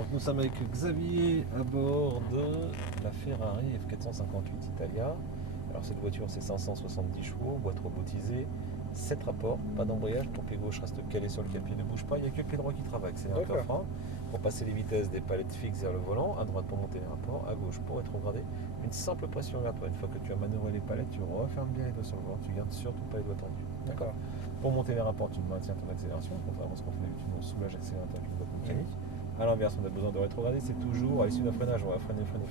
Donc nous sommes avec Xavier à bord de la Ferrari F458 Italia. Alors cette voiture c'est 570 chevaux, boîte robotisée, 7 rapports, pas d'embrayage, ton pied gauche reste calé sur le capot, ne bouge pas, il n'y a que le pied droit qui travaille, c'est un frein. Pour passer les vitesses, des palettes fixes vers le volant, à droite pour monter les rapports, à gauche pour rétrograder, une simple pression vers toi. Une fois que tu as manœuvré les palettes, tu refermes bien les doigts sur le volant, tu gardes surtout pas les doigts tendus. D'accord. Pour monter les rapports, tu maintiens ton accélération, contrairement à ce qu'on fait d'habitude, on soulage l'accélérateur avec une boîte mécanique. À l'inverse, on a besoin de rétrograder, c'est toujours à l'issue d'un freinage, on va freiner. Fin de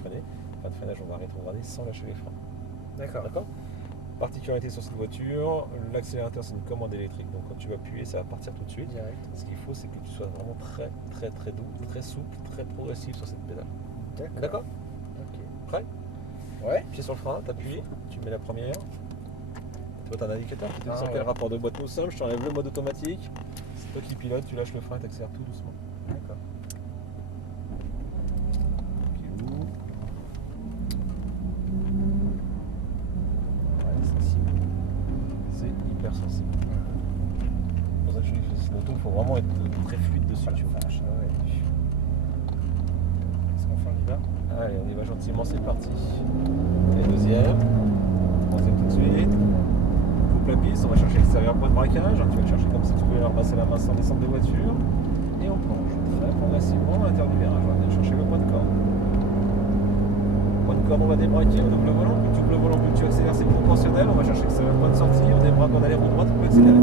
freinage, on va rétrograder sans lâcher les freins. D'accord. Particularité sur cette voiture, l'accélérateur c'est une commande électrique, donc quand tu vas appuyer, ça va partir tout de suite. Direct. Ce qu'il faut, c'est que tu sois vraiment très doux, très souple, très progressif sur cette pédale. D'accord. Ok. Prêt? Ouais. Pied sur le frein, t'appuies, tu mets la première. Tu vois, t'as un indicateur qui te dit sur quel ouais. rapport de boîte nous sommes. Je t'enlève le mode automatique. C'est toi qui pilotes, tu lâches le frein et t'accélères tout doucement. D'accord. Tranquillou. Ouais, sensible. C'est hyper sensible. C'est pour ça que je dis que cette moto, il faut vraiment être très fluide dessus. Oh, tu vois. vache, ouais. Est-ce qu'on fait un hiver? Allez, on y va gentiment, c'est parti. Et deuxième. Troisième tout de suite. Coupe la piste, on va chercher l'extérieur point de braquage. Tu vas le chercher comme si tu voulais repasser la main sans descendre de voiture. Et on plonge très progressivement à l'intérieur du virage. On va venir chercher le point de corde. Point de corde, on va débraquer, on ouvre le volant. Plus tu ouvres le volant, plus tu accélères, c'est proportionnel. On va chercher l'extérieur point de sortie. On débraque, on a les roues droites, on peut accélérer.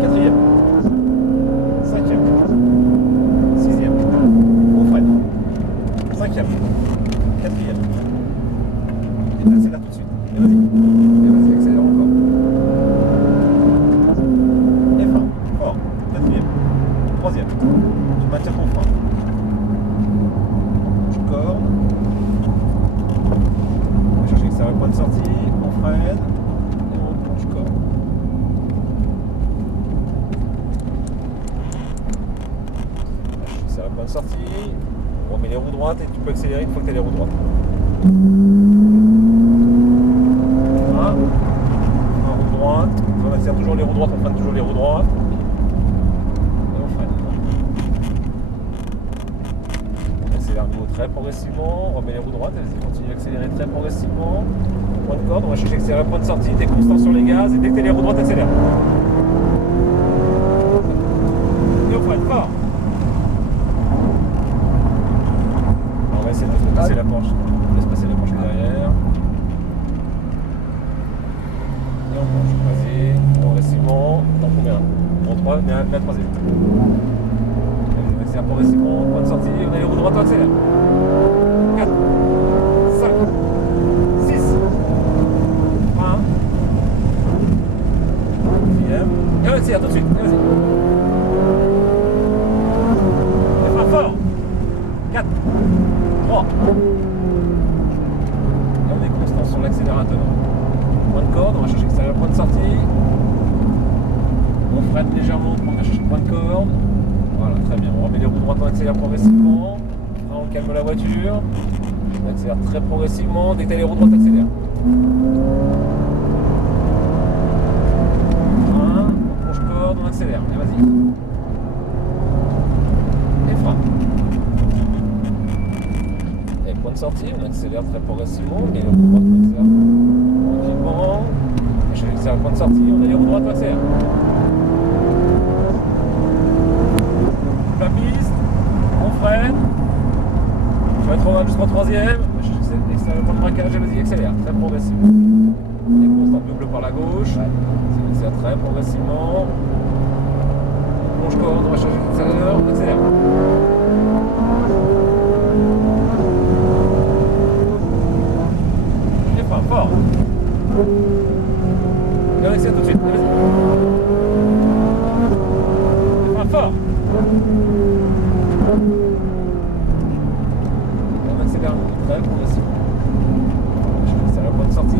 Quatrième. Cinquième. Sixième. On freine. Cinquième. Quatrième. Et tu accélères tout de suite. Et vas-y. Et vas-y, accélère encore. Et frein. Fort. Quatrième. Troisième. Tu maintiens ton frein. Je corde. On va chercher que ça va le point de sortie. On freine. Et on plonge corde. Ça va le point de sortie. On remet les roues droites et tu peux accélérer une fois que tu as les roues droites. Roue droite, on accélère toujours les roues droites, on freine toujours les roues droites. Et on freine. On accélère de nouveau très progressivement, on remet les roues droites, et continue d'accélérer très progressivement. Point de corde, on va chercher l'accélérateur point de sortie, tu es constant sur les gaz et dès que tu as les roues droites, accélère. Et on freine fort. On va essayer de laisser passer la Porsche. On laisse passer la Porsche derrière. Et on plonge. Vas-y, progressivement. T'en combien? En 3, mais la troisième. On accélère progressivement. Point de sortie. On a les roues droites, on accélère. 4, 5, 6, 1. Quatrième. Et on accélère tout de suite. Et vas-y. Et frein fort. 4, 3. Et on est constant sur l'accélérateur. Point de corde, on va chercher l'extérieur point de sortie. On freine légèrement pour aller chercher le point de corde. Voilà, très bien. On remet les roues droites, on accélère progressivement. Là, on calme la voiture. On accélère très progressivement. Dès que tu as les roues droites, accélère. On plonge corde, on accélère. Et vas-y. Et frein. Et point de sortie, on accélère très progressivement. Et les roues droites, on accélère tranquillement. C'est un point de sortie, on a les roues droites, on accélère. La piste, on freine. Tu vas trop loin jusqu'en troisième. Extérieur point de braquage et vas-y, accélère. Très progressivement. On est constant, double par la gauche. On accélère très progressivement. On plonge corde, on va chercher l'extérieur, on accélère. Et frein fort. Et on accélère tout de suite. Vas-y. Et frein fort. Et on accélère très progressivement. C'est la bonne sortie. Et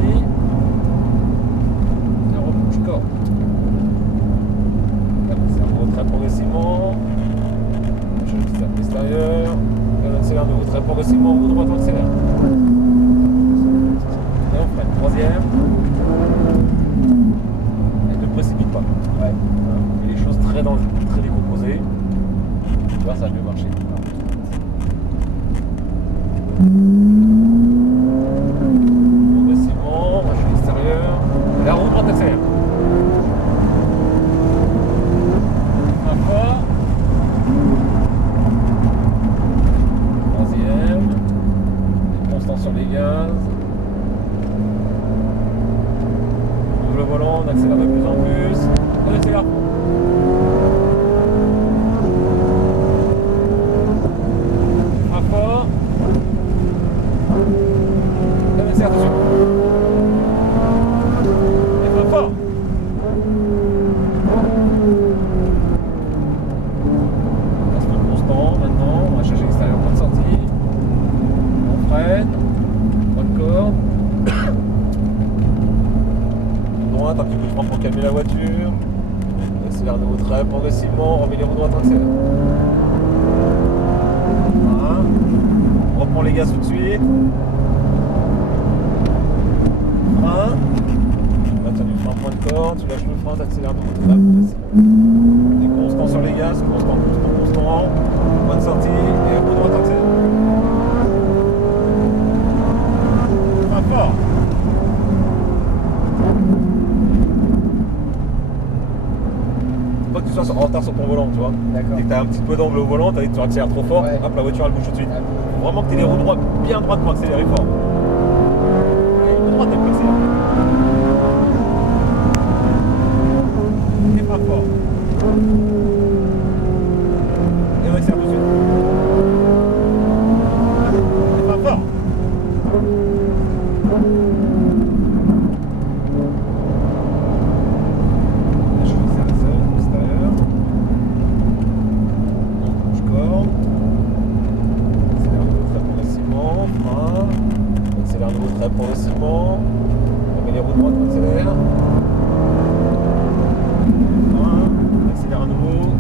on replonge corde. Et on accélère très progressivement. On cherche l'extérieur. Et on accélère de nouveau très progressivement. Roue droite, on accélère. Et on freine. Troisième. Et ne précipite pas. Ouais. On fait les choses très décomposées. Tu vois, ça a mieux marché. Progressivement, on va chez l'extérieur. Et la roue droite accélère. Un fort. Troisième. Constant sur les gaz. On ouvre le volant, on accélère de plus en plus. On accélère. Un fort. Et on accélère tout de suite. Et un fort. On reste constant maintenant. On va chercher l'extérieur, point de sortie. On freine. Point de corde. Droite, un petit coup de frein pour calmer la voiture. On accélère de nouveau très progressivement. On remet les roues droites, on accélère. Voilà. On reprend les gaz tout de suite. Frein. Maintien du frein, point de corde. Tu lâches le frein, tu accélères de nouveau très progressivement. On est constant sur les gaz, constant. Point de sortie et roue droite, accélère. Pas fort. Faut pas que tu sois en retard sur ton volant, tu vois. D'accord. Dès que tu as un petit peu d'angle au volant, tu accélères trop fort, Ouais. hop, la voiture elle bouge tout de suite. Ah, Faut vraiment que tu aies les roues droites, bien droites pour accélérer fort. Les roues droites, elles peuvent accélérer. Et pas fort. Et on accélère tout de suite. Et pas fort. Je vais faire ça à l'extérieur. On bouge corde. Accélère de nouveau très progressivement. Frein. On accélère de nouveau très progressivement. On met les roues droites, on accélère. Frein. On accélère à nouveau.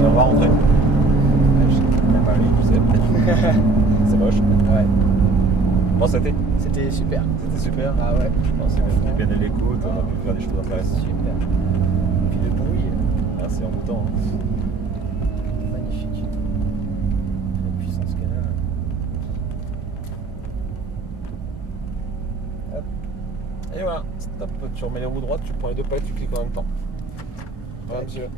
Et on va rentrer. Bah oui, tu sais. C'est moche. Ouais. Bon, c'était C'était super. super. Ah ouais. Non, c'est bien, c'était bien à l'écoute, on a pu faire des choses intéressantes. Super. Puis le bruit, Ah, c'est envoûtant. Hein. magnifique. La puissance qu'elle a. Hop. Et voilà, stop, tu remets les roues droites, tu prends les deux palettes, tu cliques en même temps. Voilà, monsieur.